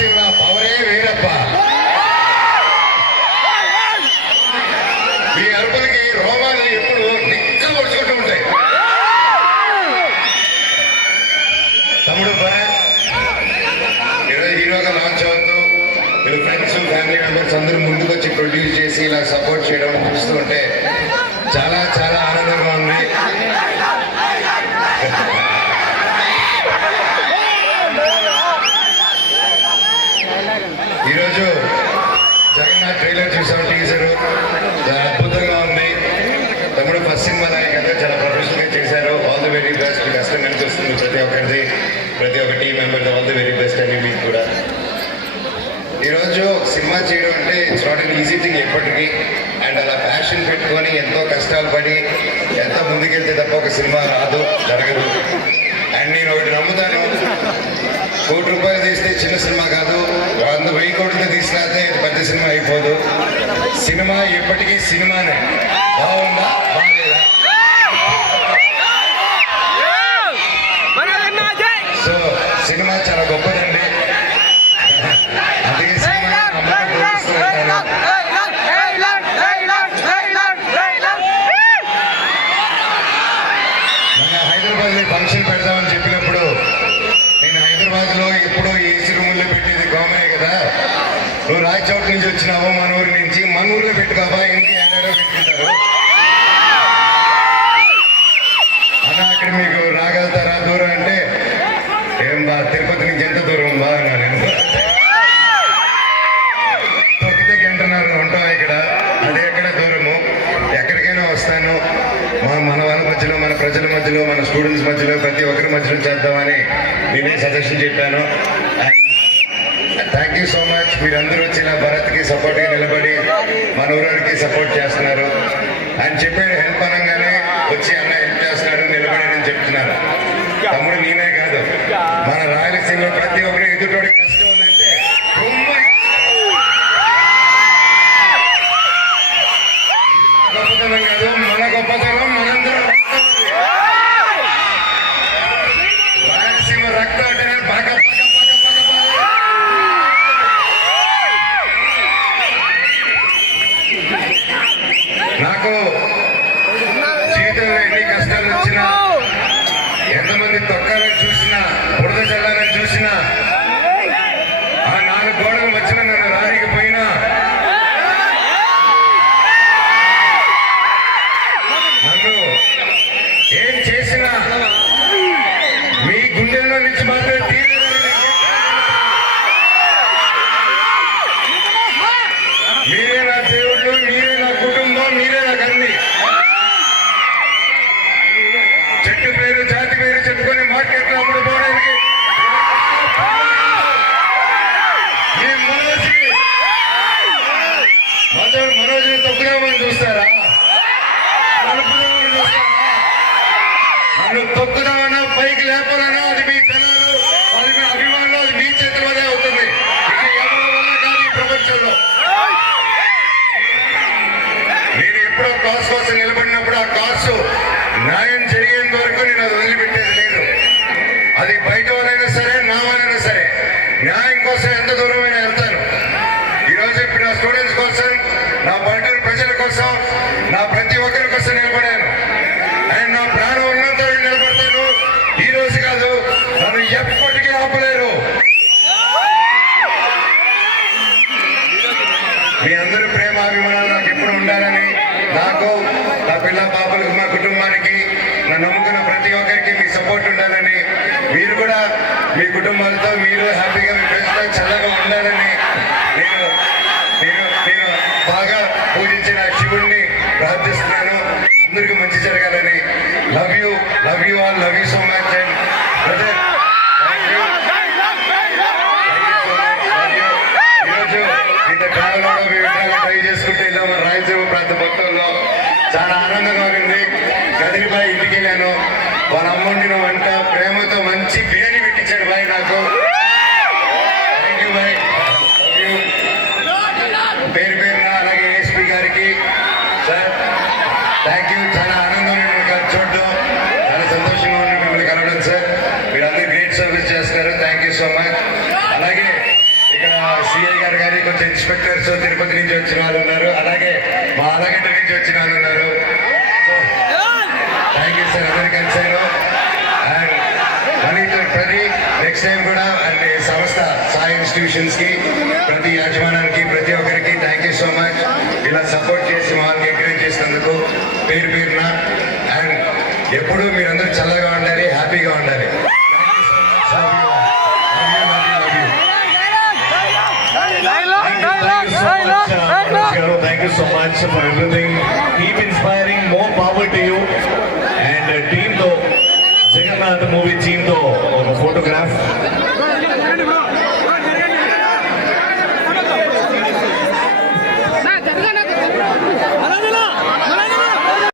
మహాశివుడా పవరే వీరప్ప. మీ అరుపులకి రోమాలు ఎప్పుడు నిక్కలు పొడుచుకుంటూ ఉంటాయి. తమ్ముడు ఈరోజు హీరోగా లాంచ్ అవుతూ మీరు ఫ్రెండ్స్ ఫ్యామిలీ మెంబర్స్ అందరూ ముందుకొచ్చి ప్రొడ్యూస్ చేసి ఇలా సపోర్ట్ చేయడం చూస్తూ ఉంటే చాలా ట్రైలర్ టీజర్ చాలా అద్భుతంగా ఉంది. తమ్ముడు ఫస్ట్ సినిమా నాయక్ చాలా ప్రొఫెషనల్గా చేశారు. ఆల్ ది వెరీ బెస్ట్ కష్టం కనిపిస్తుంది ప్రతి ఒక్కరిది. ప్రతి ఒక్క team member all the very best అని మీకు కూడా. ఈరోజు సినిమా చేయడం అంటే it's not an easy thing ఎప్పటికీ. అండ్ అలా ప్యాషన్ పెట్టుకొని ఎంతో కష్టాలు పడి ఎంతో ముందుకెళ్తే తప్ప ఒక సినిమా రాదు జరగదు. అండ్ నేను ఒకటి నమ్ముతాను. కోటి రూపాయలు తీస్తే చిన్న సినిమా కాదు. వంద వెయ్యి కోట్లు తీసినాతే అది సినిమా సినిమా ఎప్పటికీ సినిమానే. బాగుందా? నువ్వు రాజ్చౌట్ నుంచి వచ్చినావు మన ఊరి నుంచి మన ఊర్లో పెట్టుకోవా ఇంటి ఏడాడో పెట్టుకుంటారు? అన్న అక్కడ మీకు రాగలుగుతారా? దూరం అంటే ఏం బా తిరుపతి నుంచి ఎంత దూరం బా అన్నా నేను. తొక్కితే గంటన్నారు ఉంటాం ఇక్కడ? అది ఎక్కడ దూరము? ఎక్కడికైనా వస్తాను. మా మన వాళ్ళ మధ్యలో మన ప్రజల మధ్యలో మన స్టూడెంట్స్ మధ్యలో ప్రతి ఒక్కరి మధ్యలో చేద్దామని నేనే సజెషన్ చెప్పాను. సో వచ్చిన భరత్కి సపోర్ట్ భరత్కి సపోర్ట్గా నిలబడి మన ఊరికి సపోర్ట్ చేస్తున్నారు. ఆయన చెప్పాడు హెల్ప్ అనగానే వచ్చి అన్న హెల్ప్ చేస్తున్నాడు నిలబడి అని చెప్తున్నారు. తమ్ముడు నేనే కాదు. మన రాయలసీమలో ప్రతి ఒక్కరు ఎదుటోడి మీ గుండెల్లో నుంచి మాత్రం నన్ను తొక్కుదామన్నా పైకి లేపాలన్నా అది మీ జనాలు అది మీ అభిమానులు అది మీ చేతుల వల్లే అవుతుంది. ఇక ఎవరి వల్ల కాదు ఈ ప్రపంచంలో. నేను ఎప్పుడో కాస్ కోసం నిలబడినప్పుడు ఆ కాసు న్యాయం జరిగేంత వరకు నేను అది వదిలిపెట్టేది లేదు. అది బయట వాళ్ళైనా సరే నా వాళ్ళైనా సరే. న్యాయం కోసం ఎంత దూరమైనా వెళ్తాను. ఈరోజు ఇప్పుడు నా స్టూడెంట్స్ కోసం నా పల్లెటూరు ప్రజల కోసం నా ప్రతి ఒక్కరి కోసం నిలబడే నాకు నా పిల్ల పాపలకు మా కుటుంబానికి నా నమ్ముకున్న ప్రతి ఒక్కరికి మీ సపోర్ట్ ఉండాలని మీరు కూడా మీ కుటుంబాలతో మీరు హ్యాపీగా మీ ఫ్రెండ్స్తో చల్లగా ఉండాలని నేను నేను నేను బాగా పూజించిన శివుణ్ణి ప్రార్థిస్తున్నాను అందరికీ మంచి జరగాలని love you love you all love you so much and brother ఈరోజు ఇంత ట్రావెల్ ట్రై చేసుకుంటే వెళ్ళాము రాయలసీమ ప్రాంత మొత్తంలో చాలా ఆనందంగా ఉంది. గదిరిబాయి ఇంటికి వెళ్ళాను వాళ్ళ అమ్మ వండిన వంట ప్రేమతో మంచి బిర్యానీ పెట్టించాడు బాయ్ నాకు. ఇన్స్టిట్యూషన్స్కి ప్రతి యజమానికి ప్రతి ఒక్కరికి థ్యాంక్ యూ సో మచ్ ఇలా సపోర్ట్ చేసి మమ్మల్ని ఎంకరేజ్ చేసినందుకు పేరు పేరున అండ్ ఎప్పుడు మీరందరూ చల్లగా ఉండాలి హ్యాపీగా ఉండాలి. జగన్నాథ్ మూవీ టీమ్తో